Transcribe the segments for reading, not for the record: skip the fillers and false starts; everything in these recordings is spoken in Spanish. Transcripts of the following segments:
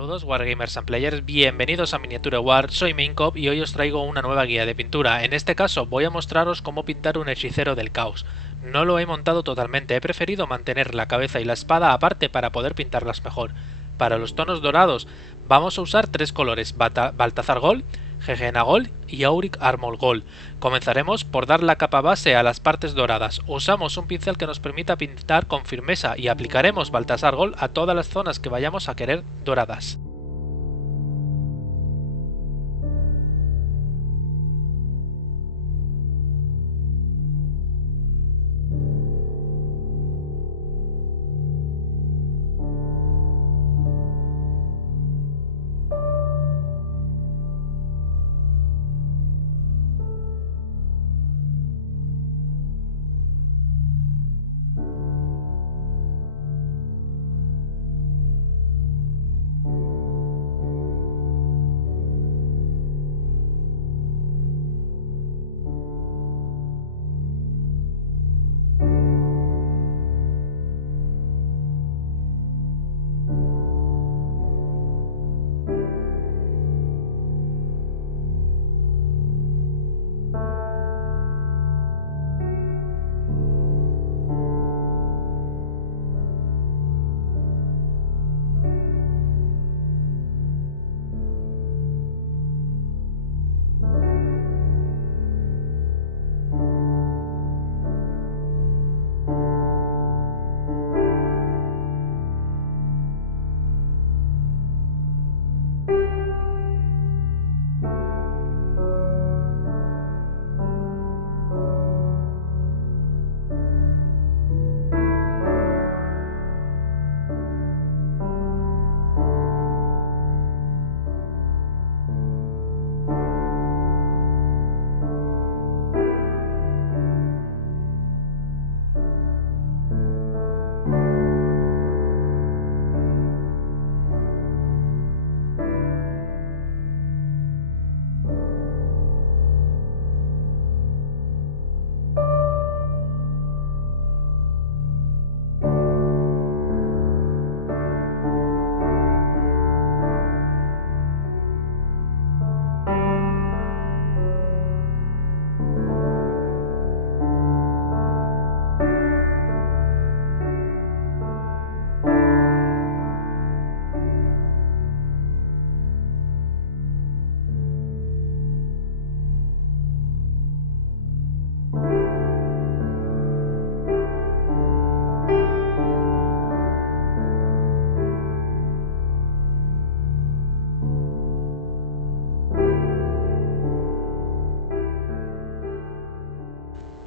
Saludos Wargamers and Players, bienvenidos a Miniature War, soy Minkov y hoy os traigo una nueva guía de pintura. En este caso voy a mostraros cómo pintar un hechicero del caos. No lo he montado totalmente, he preferido mantener la cabeza y la espada aparte para poder pintarlas mejor. Para los tonos dorados vamos a usar tres colores, Baltazar Gold, Gegena Gold y Auric Armor Gold. Comenzaremos por dar la capa base a las partes doradas. Usamos un pincel que nos permita pintar con firmeza y aplicaremos Baltazar Gold a todas las zonas que vayamos a querer doradas.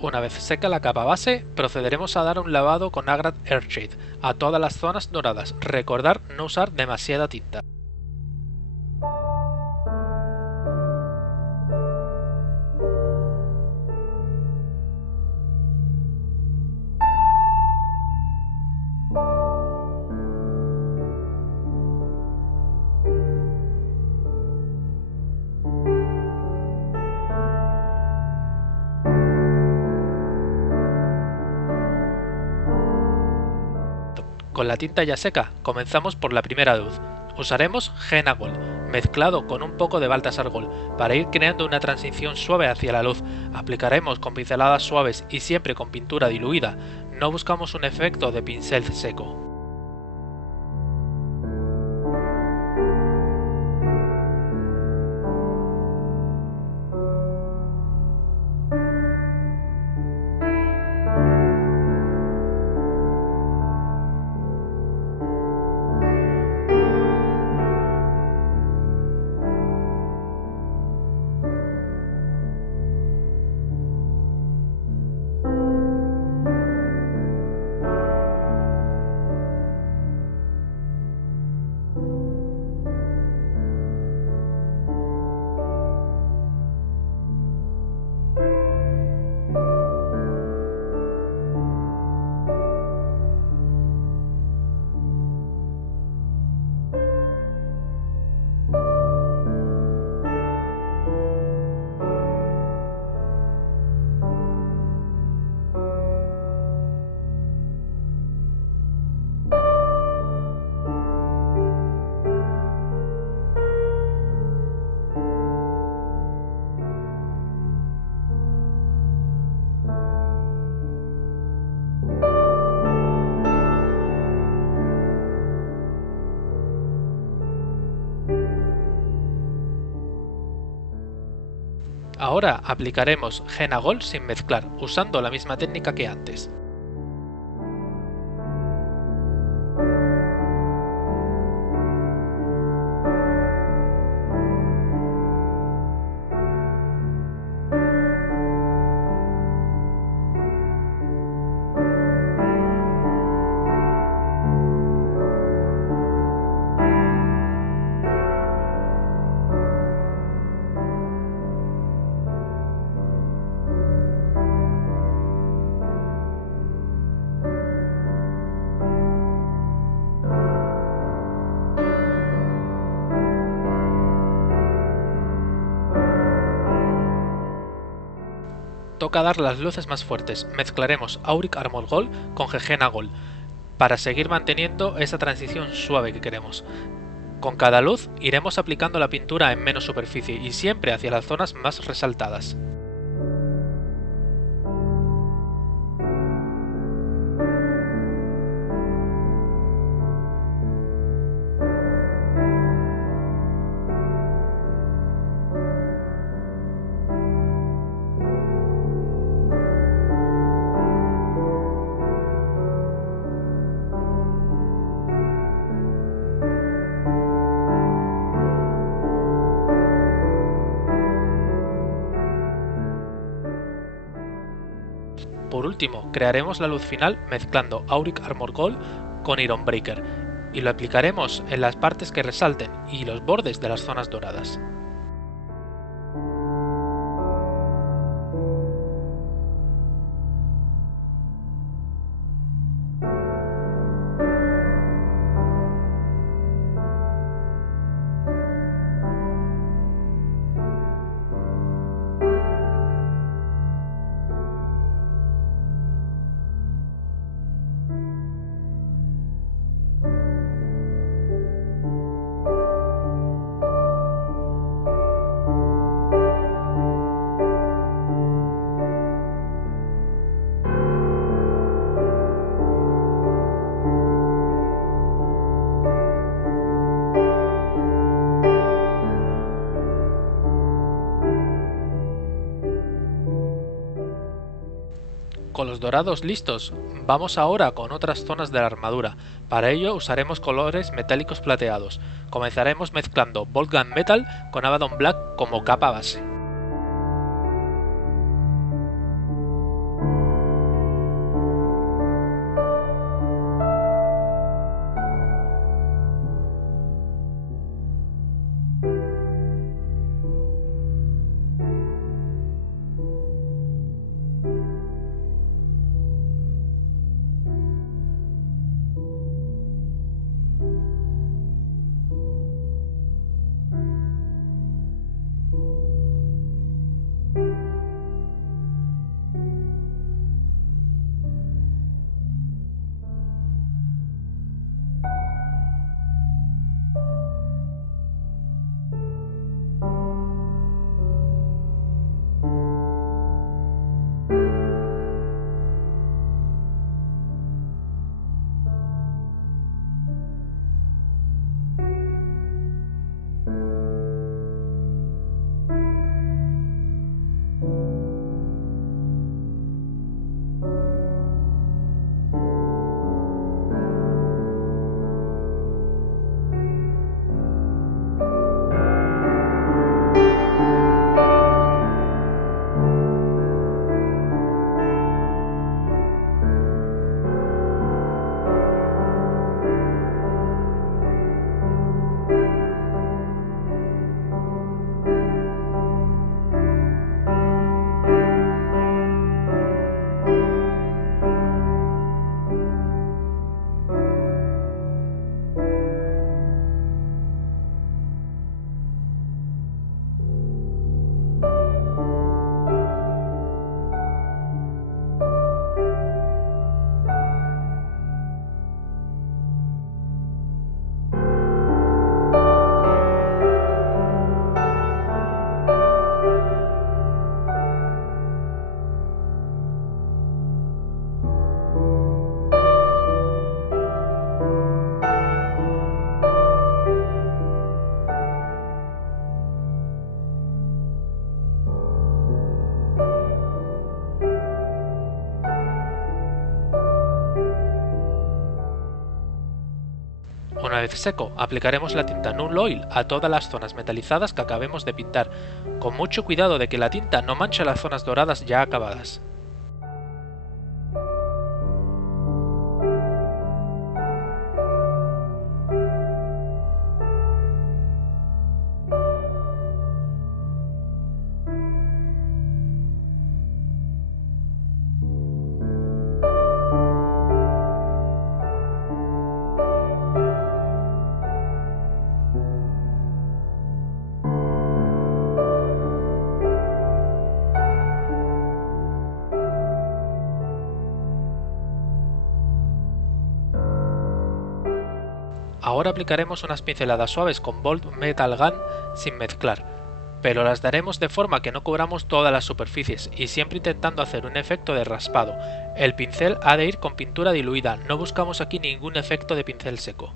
Una vez seca la capa base, procederemos a dar un lavado con Agrad Earthshade a todas las zonas doradas. Recordar no usar demasiada tinta. Con la tinta ya seca, comenzamos por la primera luz. Usaremos Gegena Gold, mezclado con un poco de Baltazar Gold, para ir creando una transición suave hacia la luz. Aplicaremos con pinceladas suaves y siempre con pintura diluida, no buscamos un efecto de pincel seco. Ahora aplicaremos henna gold sin mezclar, usando la misma técnica que antes. Toca dar las luces más fuertes, mezclaremos Auric Armor Gold con Gegena Gold, para seguir manteniendo esa transición suave que queremos. Con cada luz iremos aplicando la pintura en menos superficie y siempre hacia las zonas más resaltadas. Por último, crearemos la luz final mezclando Auric Armor Gold con Iron Breaker, y lo aplicaremos en las partes que resalten y los bordes de las zonas doradas. Con los dorados listos, vamos ahora con otras zonas de la armadura. Para ello usaremos colores metálicos plateados. Comenzaremos mezclando Boltgun Metal con Abaddon Black como capa base. Una vez seco, aplicaremos la tinta Null Oil a todas las zonas metalizadas que acabemos de pintar, con mucho cuidado de que la tinta no manche las zonas doradas ya acabadas. Ahora aplicaremos unas pinceladas suaves con Bold Metal Gun sin mezclar, pero las daremos de forma que no cubramos todas las superficies y siempre intentando hacer un efecto de raspado. El pincel ha de ir con pintura diluida, no buscamos aquí ningún efecto de pincel seco.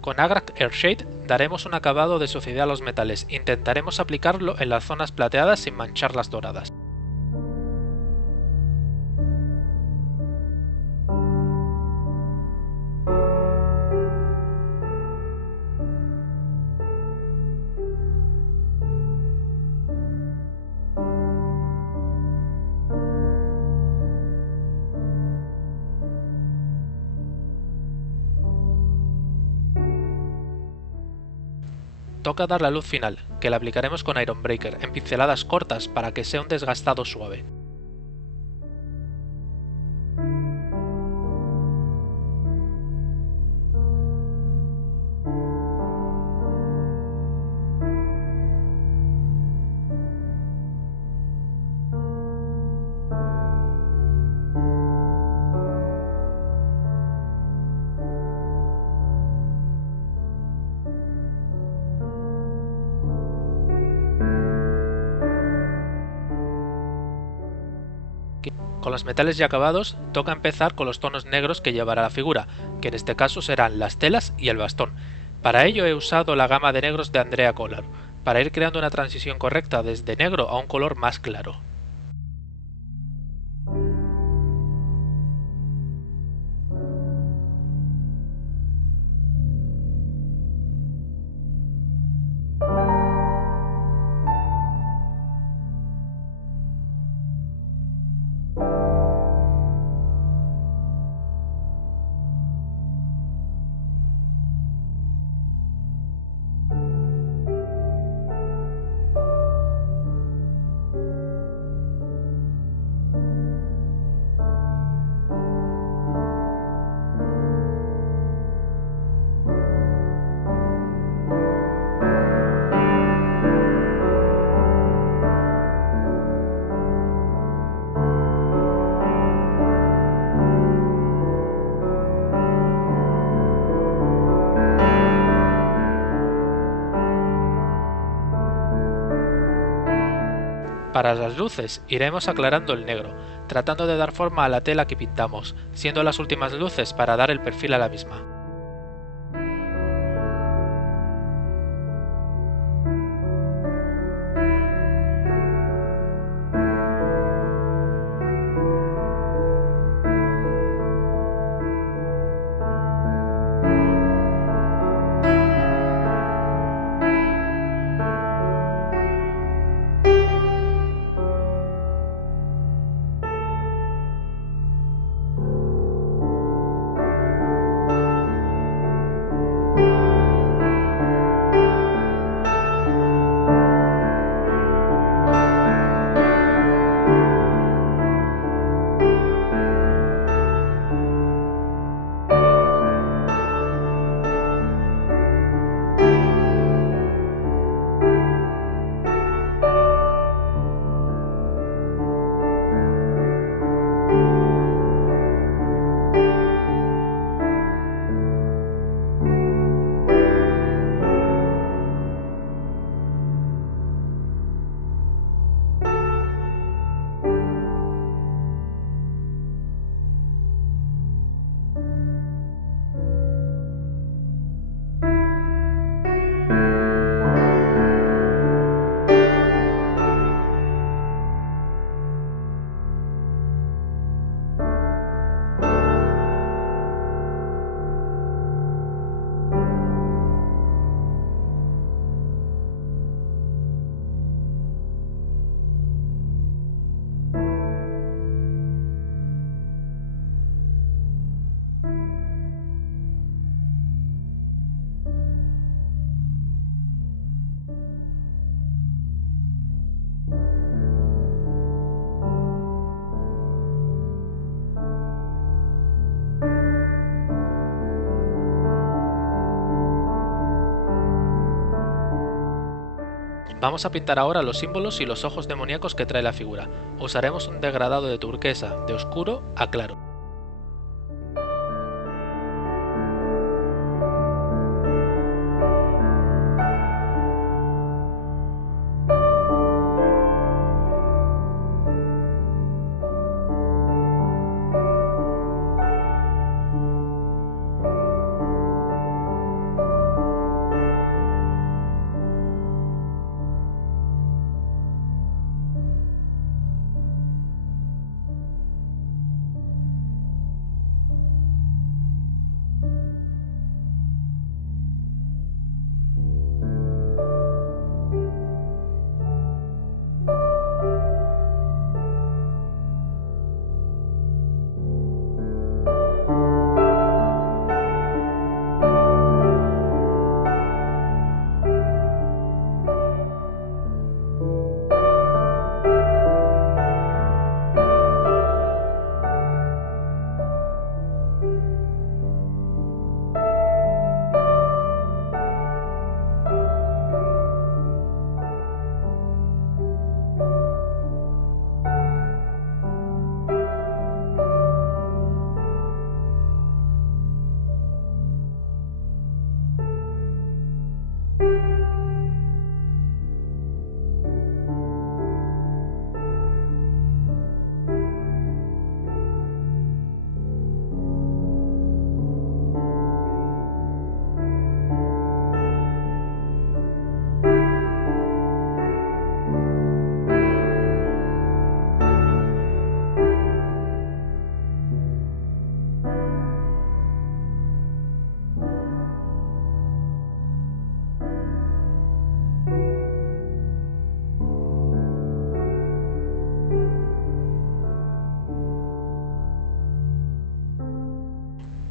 Con Agrax Earthshade daremos un acabado de suciedad a los metales, intentaremos aplicarlo en las zonas plateadas sin manchar las doradas. Toca dar la luz final, que la aplicaremos con Iron Breaker, en pinceladas cortas para que sea un desgastado suave. Con los metales ya acabados, toca empezar con los tonos negros que llevará la figura, que en este caso serán las telas y el bastón. Para ello he usado la gama de negros de Andrea Color, para ir creando una transición correcta desde negro a un color más claro. Para las luces iremos aclarando el negro, tratando de dar forma a la tela que pintamos, siendo las últimas luces para dar el perfil a la misma. Vamos a pintar ahora los símbolos y los ojos demoníacos que trae la figura. Usaremos un degradado de turquesa, de oscuro a claro.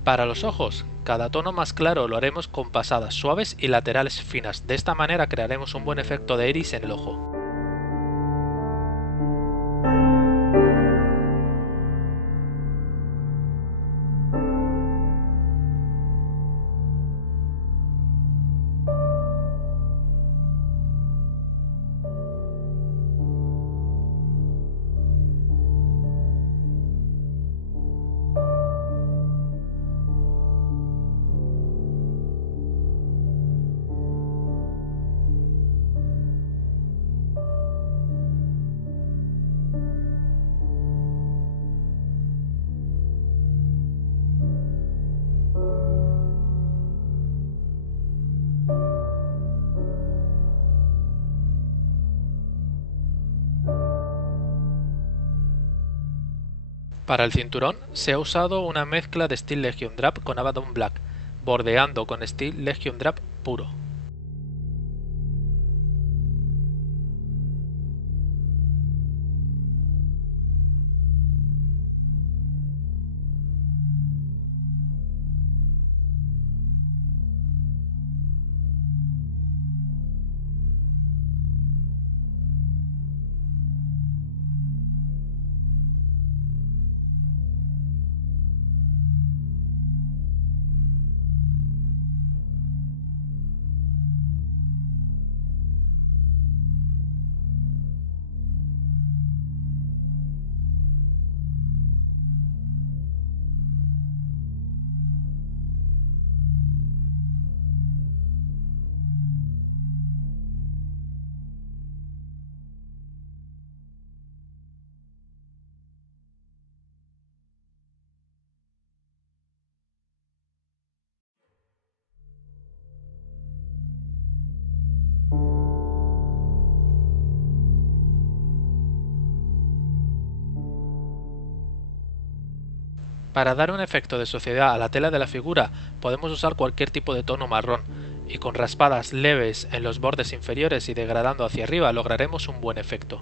Para los ojos, cada tono más claro lo haremos con pasadas suaves y laterales finas, de esta manera crearemos un buen efecto de iris en el ojo. Para el cinturón se ha usado una mezcla de Steel Legion Drap con Abaddon Black, bordeando con Steel Legion Drap puro. Para dar un efecto de suciedad a la tela de la figura podemos usar cualquier tipo de tono marrón, y con raspadas leves en los bordes inferiores y degradando hacia arriba lograremos un buen efecto.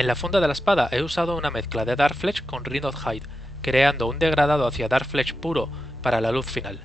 En la funda de la espada he usado una mezcla de Darkflesh con Ring of Hide, creando un degradado hacia Darkflesh puro para la luz final.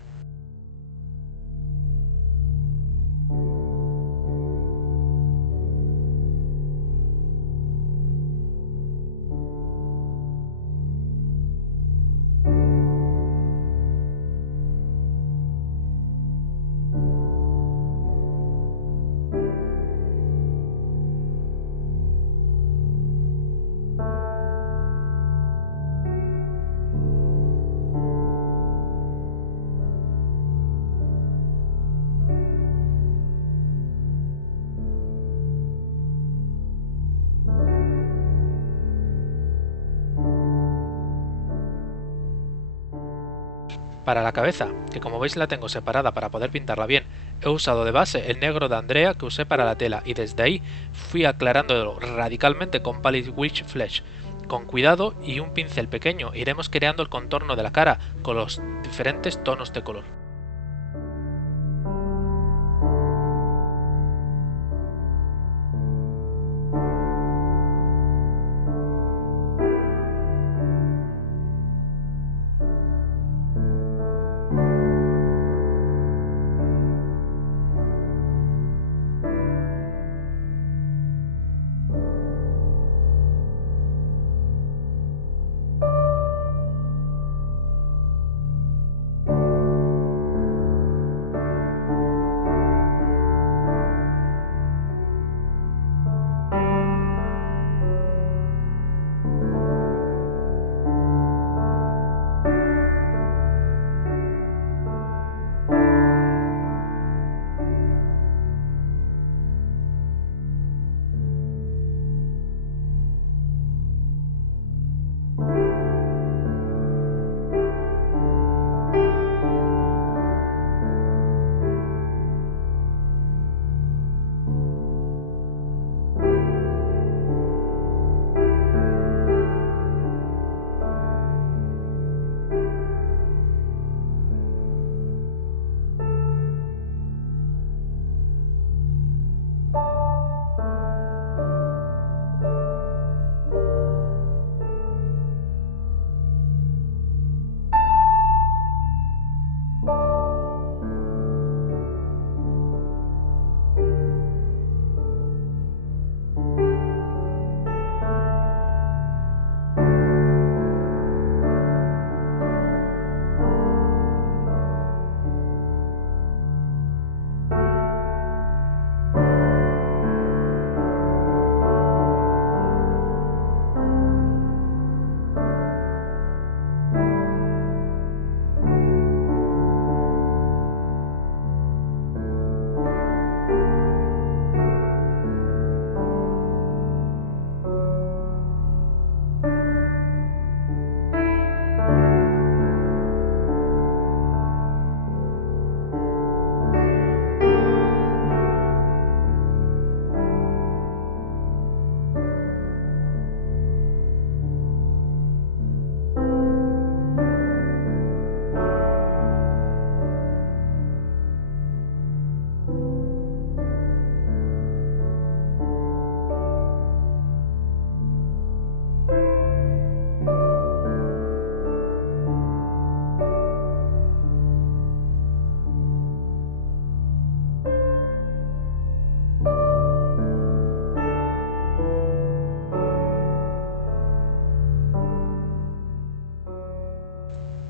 Para la cabeza, que como veis la tengo separada para poder pintarla bien, he usado de base el negro de Andrea que usé para la tela y desde ahí fui aclarándolo radicalmente con Pallid Wych Flesh. Con cuidado y un pincel pequeño iremos creando el contorno de la cara con los diferentes tonos de color.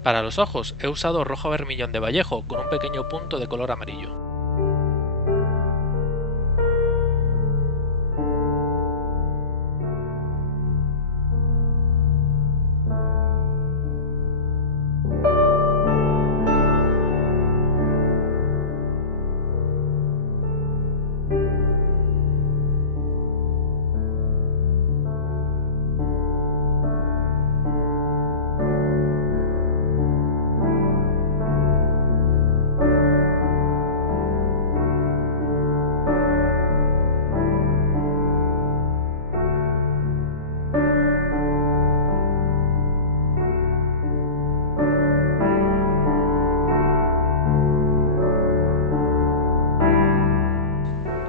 Para los ojos he usado rojo vermillón de Vallejo con un pequeño punto de color amarillo.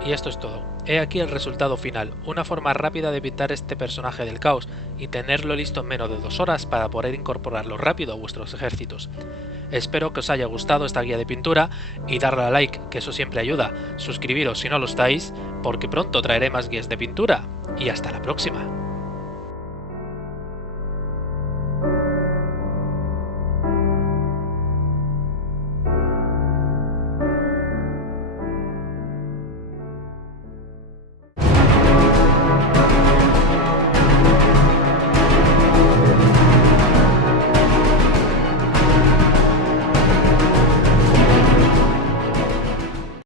Y esto es todo. He aquí el resultado final, una forma rápida de pintar este personaje del caos y tenerlo listo en menos de 2 horas para poder incorporarlo rápido a vuestros ejércitos. Espero que os haya gustado esta guía de pintura y darle a like, que eso siempre ayuda, suscribiros si no lo estáis, porque pronto traeré más guías de pintura, y hasta la próxima.